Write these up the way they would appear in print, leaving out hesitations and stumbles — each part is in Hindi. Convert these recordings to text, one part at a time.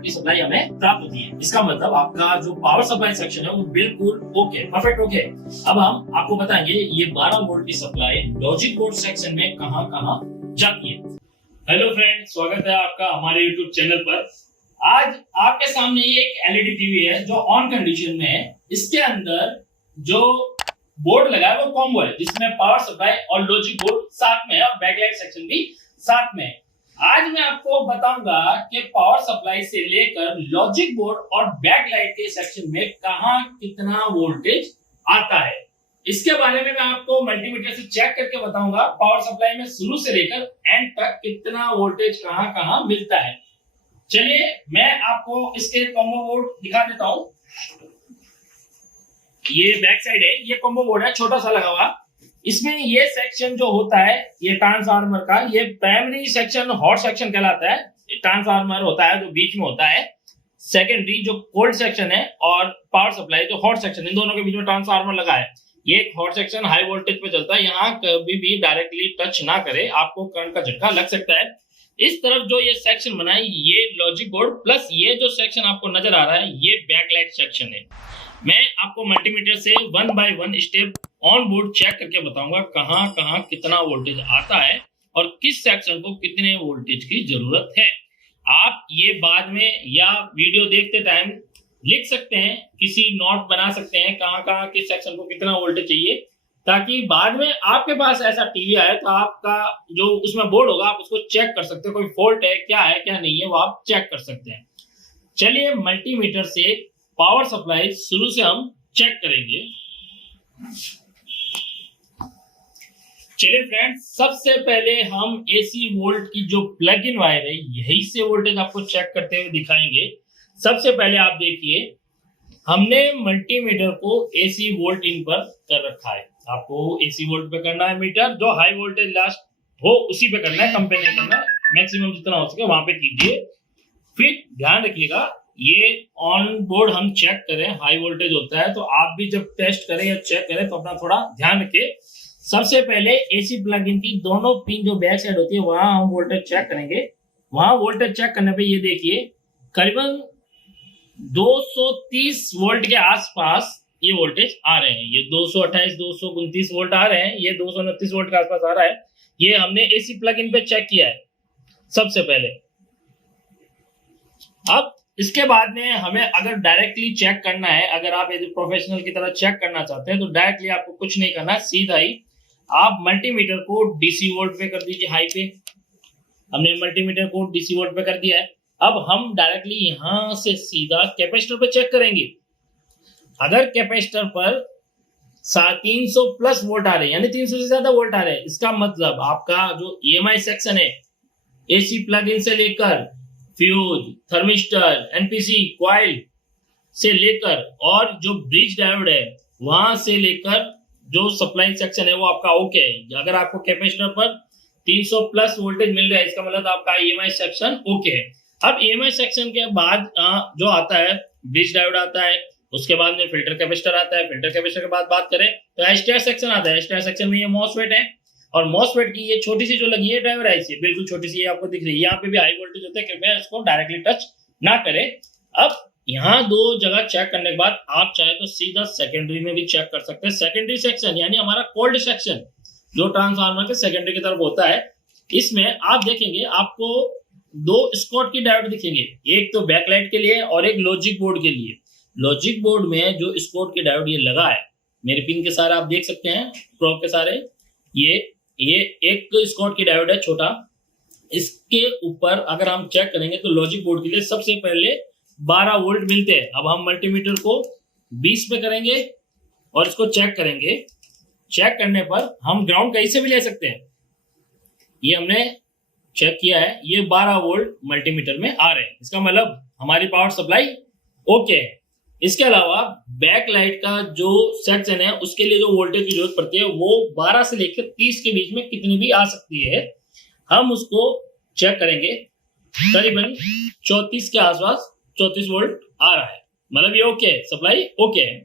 वोल्ट की सप्लाई हमें प्राप्त होती है। इसका मतलब आपका जो पावर सप्लाई सेक्शन है वो बिल्कुल ओके, परफेक्ट ओके। अब हम आपको बताएंगे ये 12 वोल्ट की सप्लाई लॉजिक बोर्ड सेक्शन में कहां-कहां जाती है। हेलो फ्रेंड, स्वागत है आपका हमारे YouTube चैनल पर। आज आपके सामने ये एक एलईडी टीवी है जो ऑन कंडीशन में है। इसके अंदर जो बोर्ड लगा है वो कॉम्बो है, जिसमें पावर सप्लाई और लॉजिक बोर्ड साथ में है और बैकलाइट सेक्शन भी साथ में है। आज मैं आपको बताऊंगा कि पावर सप्लाई से लेकर लॉजिक बोर्ड और बैकलाइट के सेक्शन में कहां कितना वोल्टेज आता है। इसके बारे में मैं आपको मल्टीमीटर से चेक करके बताऊंगा पावर सप्लाई में शुरू से लेकर एंड तक कितना वोल्टेज कहां कहां मिलता है। चलिए मैं आपको इसके कॉम्बो बोर्ड दिखा देता हूं। ये बैक साइड है, ये कॉम्बो बोर्ड है छोटा सा लगा हुआ। इसमें ये सेक्शन जो होता है ये ट्रांसफार्मर का, ये प्राइमरी सेक्शन हॉट सेक्शन कहलाता है। ट्रांसफार्मर होता है जो बीच में होता है। सेकेंडरी जो कोल्ड सेक्शन है और पावर सप्लाई जो हॉट सेक्शन, इन दोनों के बीच में ट्रांसफार्मर लगा है। ये एक हॉट सेक्शन हाई वोल्टेज पे चलता है, यहाँ कभी भी डायरेक्टली टच ना करे, आपको करंट का झटका लग सकता है। इस तरफ जो ये सेक्शन बना है ये लॉजिक बोर्ड, प्लस ये जो सेक्शन आपको नजर आ रहा है ये बैकलाइट सेक्शन है। मैं आपको मल्टीमीटर से 1 by 1 step on board check करके बताऊंगा कहां कहां कितना वोल्टेज आता है और किस सेक्शन को कितने वोल्टेज की जरूरत है। आप ये बाद में या वीडियो देखते टाइम लिख सकते हैं, किसी नोट बना सकते हैं कहां कहां किस सेक्शन को कितना वोल्टेज चाहिए, ताकि बाद में आपके पास ऐसा टीवी आए तो आपका जो उसमें बोर्ड होगा आप उसको चेक कर सकते हो, कोई फॉल्ट है क्या नहीं है वो आप चेक कर सकते हैं। चलिए मल्टीमीटर से पावर सप्लाई शुरू से हम चेक करेंगे। चलिए फ्रेंड्स, सबसे पहले हम एसी वोल्ट की जो प्लग इन वायर है यही से वोल्टेज आपको चेक करते हुए दिखाएंगे। सबसे पहले आप देखिए, हमने मल्टीमीटर को एसी वोल्ट इन पर कर रखा है। आपको एसी वोल्ट पे करना है मीटर, जो हाई वोल्टेज लास्ट हो उसी पे करना है, कम पे नहीं करना, मैक्सिमम जितना हो सके वहां पे कीजिए। फिर ध्यान रखिएगा ये ऑन बोर्ड हम चेक करें, हाई वोल्टेज होता है तो आप भी जब टेस्ट करें या चेक करें तो अपना थोड़ा ध्यान रखें। सबसे पहले एसी प्लग इन की दोनों पिन जो बैक साइड होती है वहां हम वोल्टेज चेक करेंगे। वहां वोल्टेज चेक करने पे ये देखिए करीबन 230 वोल्ट के आसपास ये वोल्टेज आ रहे हैं। ये 228 229 वोल्ट आ रहे हैं, ये 229 वोल्ट के आसपास आ रहा है। ये हमने एसी प्लग इन पे चेक किया है सबसे पहले। अब इसके बाद में हमें अगर डायरेक्टली चेक करना है, अगर आप एज ए प्रोफेशनल की तरह चेक करना चाहते हैं तो डायरेक्टली आपको कुछ नहीं करना, सीधा ही आप मल्टीमीटर को डीसी वोल्ट पे कर दीजिए, हाई पे। हमने मल्टीमीटर को डीसी वोल्ट पे कर दिया है। अब हम डायरेक्टली यहां से सीधा कैपेसिटर पे चेक करेंगे। अगर कैपेसिटर पर 300 प्लस वोल्ट आ रहे हैं, यानी 300 से ज्यादा वोल्ट आ रहे हैं, इसका मतलब आपका जो ईएमआई सेक्शन है एसी प्लग इन से लेकर फ्यूज, थर्मिस्टर, एनपीसी, कॉइल से लेकर और जो ब्रिज डायोड है वहां से लेकर जो सप्लाई सेक्शन है वो आपका ओके है। अगर आपको कैपेसिटर पर 300 प्लस वोल्टेज मिल रहा है इसका मतलब आपका ईएमआई सेक्शन ओके है। अब ईएमआई सेक्शन के बाद जो आता है ब्रिज डायोड आता है, उसके बाद में फिल्टर कैपेसिटर आता है। फिल्टर कैपेसिटर के बाद बात करें तो एसटीआर सेक्शन आता है। एसटीआर सेक्शन में ये मॉसफेट है और मॉसफेट की ये छोटी सी जो लगी है ड्राइवर आईसी, बिल्कुल छोटी सी, ये आपको दिख रही है। यहाँ पे भी हाई वोल्टेज होता है, कृपया इसको डायरेक्टली टच ना करें। अब यहाँ दो जगह चेक करने के बाद आप चाहे तो सीधा सेकेंडरी में भी चेक कर सकते हैं। सेकेंडरी सेक्शन यानी हमारा कोल्ड सेक्शन जो ट्रांसफार्मर के सेकेंडरी की तरफ होता है, इसमें आप देखेंगे आपको दो स्कॉट की डायोड दिखेंगे, एक तो बैकलाइट के लिए और एक लॉजिक बोर्ड के लिए। लॉजिक बोर्ड में जो स्कॉट की डायोड ये लगा है, मेरे पिन के सारे आप देख सकते हैं, प्रोब के सारे, ये एक स्कॉट की डायोड है छोटा। इसके ऊपर अगर हम चेक करेंगे तो लॉजिक बोर्ड के लिए सबसे पहले 12 वोल्ट मिलते हैं। अब हम मल्टीमीटर को 20 पे करेंगे और इसको चेक करेंगे। चेक करने पर हम ग्राउंड कहीं से भी ले सकते हैं। ये हमने चेक किया है, ये 12 वोल्ट मल्टीमीटर में आ रहे हैं, इसका मतलब हमारी पावर सप्लाई ओके है। इसके अलावा बैक लाइट का जो सेक्शन है उसके लिए जो वोल्टेज की जरूरत पड़ती है वो 12 से लेकर 30 के बीच में कितनी भी आ सकती है। हम उसको चेक करेंगे, करीबन 34 के आसपास 34 वोल्ट आ रहा है, मतलब ये ओके है, सप्लाई ओके है।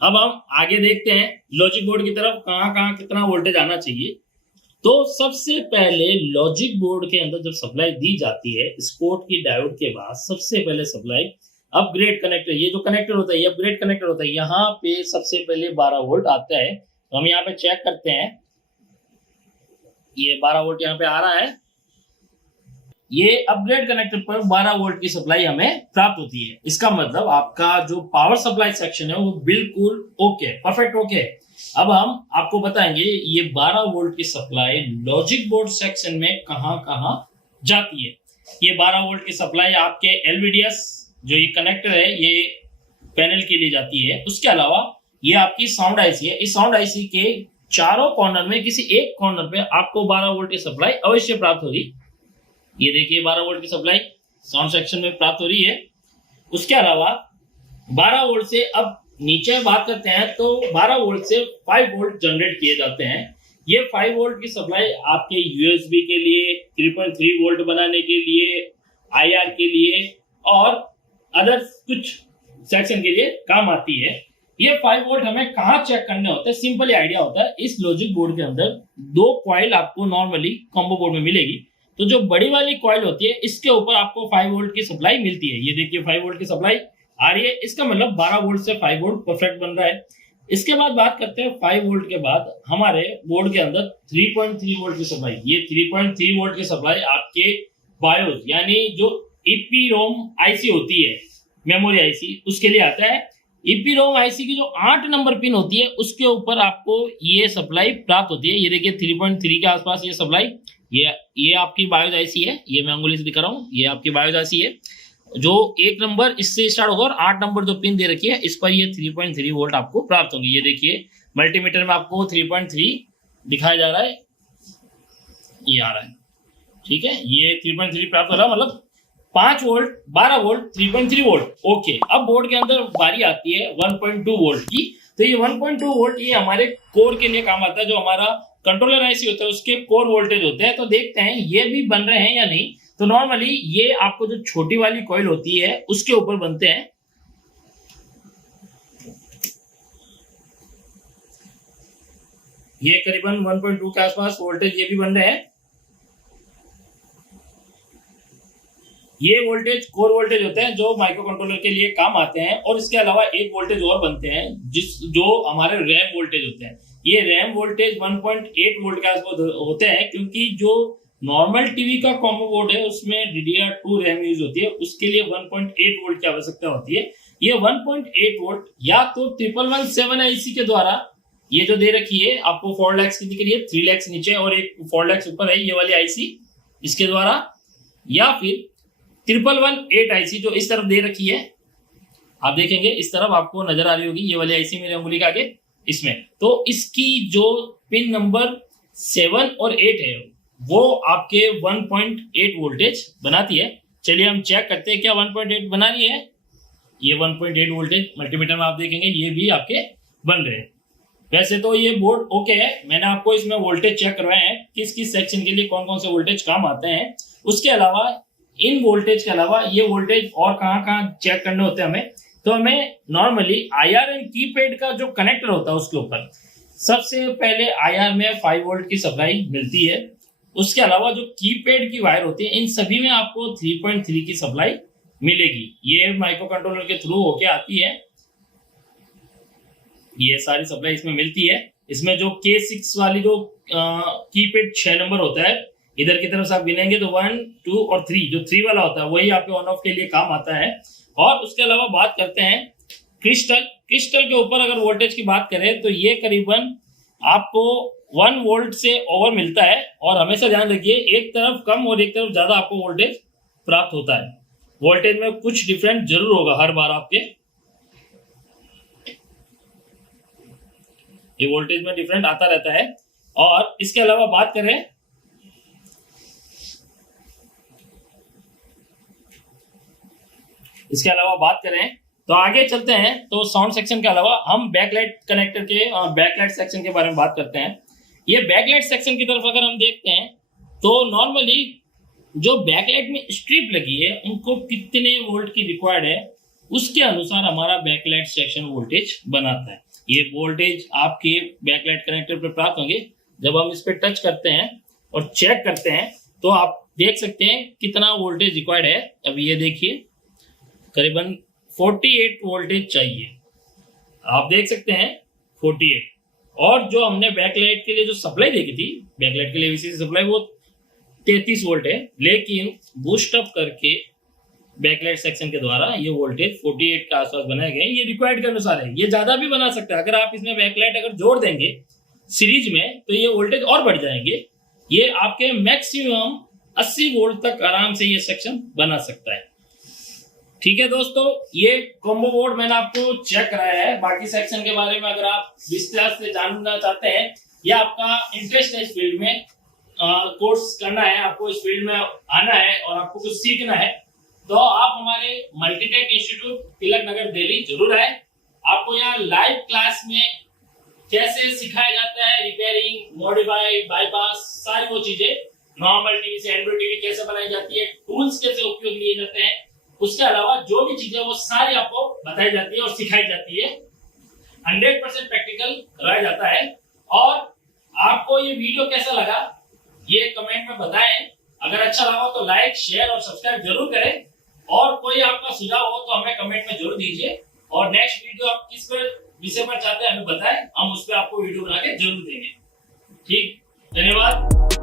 अब हम आगे देखते हैं लॉजिक बोर्ड की तरफ, कहां कहां कितना वोल्टेज आना चाहिए। तो सबसे पहले लॉजिक बोर्ड के अंदर जब सप्लाई दी जाती है स्पॉट की डायोड के बाद, सबसे पहले सप्लाई अपग्रेड कनेक्टर, ये जो कनेक्टर होता है ये अपग्रेड कनेक्टर होता है, यहाँ पे सबसे पहले 12 वोल्ट आता है। तो हम यहाँ पे चेक करते हैं, ये 12 वोल्ट यहाँ पे आ रहा है। ये अपग्रेड कनेक्टर पर 12 वोल्ट की सप्लाई हमें प्राप्त होती है। इसका मतलब आपका जो पावर सप्लाई सेक्शन है वो बिल्कुल ओके, परफेक्ट ओके। अब हम आपको बताएंगे ये 12 वोल्ट की सप्लाई लॉजिक बोर्ड सेक्शन में कहां कहां जाती है। ये 12 वोल्ट की सप्लाई आपके एलवीडीएस जो ये कनेक्टर है ये पैनल के लिए जाती है। उसके अलावा ये आपकी साउंड आईसी है। इस साउंड आईसी के चारों कॉर्नर में किसी एक कॉर्नर पे आपको 12 वोल्ट की सप्लाई अवश्य प्राप्त होगी। ये देखिए 12 वोल्ट की सप्लाई साउंड सेक्शन में प्राप्त हो रही है। उसके अलावा 12 वोल्ट से अब नीचे बात करते हैं तो 12 वोल्ट से 5 वोल्ट जनरेट किए जाते हैं। ये 5 वोल्ट की सप्लाई आपके यूएसबी के लिए, 3.3 वोल्ट बनाने के लिए, आईआर के लिए और अदर कुछ सेक्शन के लिए काम आती है। ये 5 वोल्ट हमें कहाँ चेक करने होते हैं, सिंपल आइडिया होता है। इस लॉजिक बोर्ड के अंदर 2 कॉइल आपको नॉर्मली कॉम्बो बोर्ड में मिलेगी। तो जो बड़ी वाली कॉइल होती है इसके ऊपर आपको 5 वोल्ट की सप्लाई मिलती है। ये देखिए 5 वोल्ट की सप्लाई आ रही है, इसका मतलब 12 वोल्ट से 5 वोल्ट परफेक्ट बन रहा है। इसके बाद बात करते हैं 5 वोल्ट के बाद हमारे बोर्ड के अंदर 3.3 वोल्ट की सप्लाई। ये 3.3 वोल्ट की सप्लाई आपके बायोस यानी जो ईपीरोम आईसी होती है, मेमोरी आईसी, उसके लिए आता है। ईपीरोम आईसी की जो 8 नंबर पिन होती है उसके ऊपर आपको ये सप्लाई प्राप्त होती है। ये देखिए 3.3 के आसपास ये सप्लाई, ये आपकी बायोस आईसी है। ये मैं अंगुली से दिखा रहा हूँ, ये आपकी बायोस आईसी है। जो 1 नंबर इससे स्टार्ट होगा और 8 नंबर जो पिन दे रखी है इस पर ये 3.3 वोल्ट आपको प्राप्त होंगे। ये देखिए मल्टीमीटर में आपको 3.3 दिखाया जा रहा है, ये आ रहा है, ठीक है। ये 3.3 प्राप्त हो रहा है, मतलब 5 वोल्ट, 12 वोल्ट, 3.3 वोल्ट, ओके। अब बोर्ड के अंदर बारी आती है 1.2 वोल्ट की। तो ये 1.2 वोल्ट ये हमारे कोर के लिए काम आता है। जो हमारा कंट्रोलर आईसी होता है उसके कोर वोल्टेज होते हैं। तो देखते हैं ये भी बन रहे हैं या नहीं। तो नॉर्मली ये आपको जो छोटी वाली कॉइल होती है उसके ऊपर बनते हैं। ये करीबन 1.2 के आसपास वोल्टेज ये भी बन रहे हैं। ये वोल्टेज कोर वोल्टेज होते हैं जो माइक्रो कंट्रोलर के लिए काम आते हैं। और इसके अलावा एक वोल्टेज और बनते हैं जो हमारे रैम वोल्टेज होते हैं। ये रैम वोल्टेज 1.8 वोल्ट के आसपास होते हैं, क्योंकि जो नॉर्मल टीवी का कॉम्बो बोर्ड है उसमें DDR2 रैम यूज होती है, उसके लिए 1.8 वोल्ट की आवश्यकता होती है। ये 1.8 वोल्ट या तो 1117 आईसी के द्वारा, ये जो दे रखी है आपको 4 लाख की दिख रही है, 3 लाख नीचे और एक 4 लाख ऊपर है, ये वाली आईसी इसके द्वारा, या फिर 1118 आईसी जो इस तरफ दे रखी है, आप देखेंगे इस तरफ आपको नजर आ रही होगी ये वाली आईसी मेरे उंगली के आगे, इसमें। तो इसकी जो पिन नंबर 7 और 8 है वो आपके 1.8 वोल्टेज बनाती है। चलिए हम चेक करते हैं क्या 1.8 बना रही है। ये 1.8 वोल्टेज मल्टीमीटर में आप देखेंगे ये भी आपके बन रहे हैं। वैसे तो ये बोर्ड ओके है, मैंने आपको इसमें वोल्टेज चेक करवाए हैं किस किस सेक्शन के लिए कौन कौन से वोल्टेज काम आते हैं। उसके अलावा इन वोल्टेज के अलावा ये वोल्टेज और कहाँ कहाँ चेक करने होते हैं हमें। तो हमें नॉर्मली आईआर एंड कीपैड का जो कनेक्टर होता है उसके ऊपर सबसे पहले आईआर में 5 वोल्ट की सप्लाई मिलती है। उसके अलावा जो कीपैड की वायर होती है इन सभी में आपको 3.3 की सप्लाई मिलेगी। ये माइक्रो कंट्रोलर के थ्रू होके आती है, ये सारी सप्लाई इसमें मिलती है। इसमें जो K6 वाली जो कीपैड 6 नंबर होता है, इधर की तरफ से आप गिनेंगे तो 1, 2 और 3, जो 3 वाला होता है वही आपके ऑन ऑफ के लिए काम आता है। और उसके अलावा बात करते हैं क्रिस्टल के ऊपर अगर वोल्टेज की बात करें तो ये करीबन आपको 1 वोल्ट से ओवर मिलता है। और हमेशा ध्यान रखिए एक तरफ कम और एक तरफ ज्यादा आपको वोल्टेज प्राप्त होता है। वोल्टेज में कुछ डिफरेंट जरूर होगा हर बार आपके, ये वोल्टेज में डिफरेंट आता रहता है। और इसके अलावा बात करें तो आगे चलते हैं। तो साउंड सेक्शन के अलावा हम बैकलाइट कनेक्टर के बैकलाइट सेक्शन के बारे में बात करते हैं। ये बैकलाइट सेक्शन की तरफ अगर हम देखते हैं तो नॉर्मली जो बैकलाइट में स्ट्रिप लगी है उनको कितने वोल्ट की रिक्वायर्ड है उसके अनुसार हमारा बैकलाइट सेक्शन वोल्टेज बनाता है। ये वोल्टेज आपके बैकलाइट कनेक्टर पर प्राप्त होंगे जब हम इस पे टच करते हैं और चेक करते हैं तो आप देख सकते हैं कितना वोल्टेज रिक्वायर्ड है। अभी ये देखिए करीबन 48 वोल्टेज चाहिए, आप देख सकते हैं 48। और जो हमने बैकलाइट के लिए जो सप्लाई देखी थी, बैकलाइट के लिए वीसीसी सप्लाई, वो 33 वोल्ट है, लेकिन बूस्ट अप करके बैकलाइट सेक्शन के द्वारा ये वोल्टेज 48 के आसपास बनाए गए। ये रिक्वायर्ड के अनुसार है, ये ज्यादा भी बना सकता है। अगर आप इसमें बैकलाइट अगर जोड़ देंगे सीरीज में तो ये वोल्टेज और बढ़ जाएंगे। ये आपके मैक्सिमम 80 वोल्ट तक आराम से ये सेक्शन बना सकता है। ठीक है दोस्तों, ये कॉम्बो बोर्ड मैंने आपको चेक कराया है। बाकी सेक्शन के बारे में अगर आप विस्तार से जानना चाहते हैं या आपका इंटरेस्ट है इस फील्ड में, कोर्स करना है, आपको इस फील्ड में आना है और आपको कुछ सीखना है, तो आप हमारे मल्टीटेक इंस्टीट्यूट तिलक नगर दिल्ली जरूर आए। आपको यहाँ लाइव क्लास में कैसे सिखाया जाता है रिपेयरिंग, मॉडिफाई, बाईपास, सारी वो चीजें, नॉर्मल टीवी से एंड्रॉइड टीवी कैसे बनाई जाती है, टूल्स कैसे उपयोग लिए जाते हैं, उसके अलावा जो भी चीजें वो सारी आपको बताई जाती है और सिखाई जाती है। 100% प्रैक्टिकल कराया जाता है। और आपको ये वीडियो कैसा लगा ये कमेंट में बताएं। अगर अच्छा लगा तो लाइक, शेयर और सब्सक्राइब जरूर करें। और कोई आपका सुझाव हो तो हमें कमेंट में जरूर दीजिए। और नेक्स्ट वीडियो आप किस पर विषय पर चाहते हैं हमें बताएं, हम उस पर आपको वीडियो बना के जरूर देंगे। ठीक, धन्यवाद।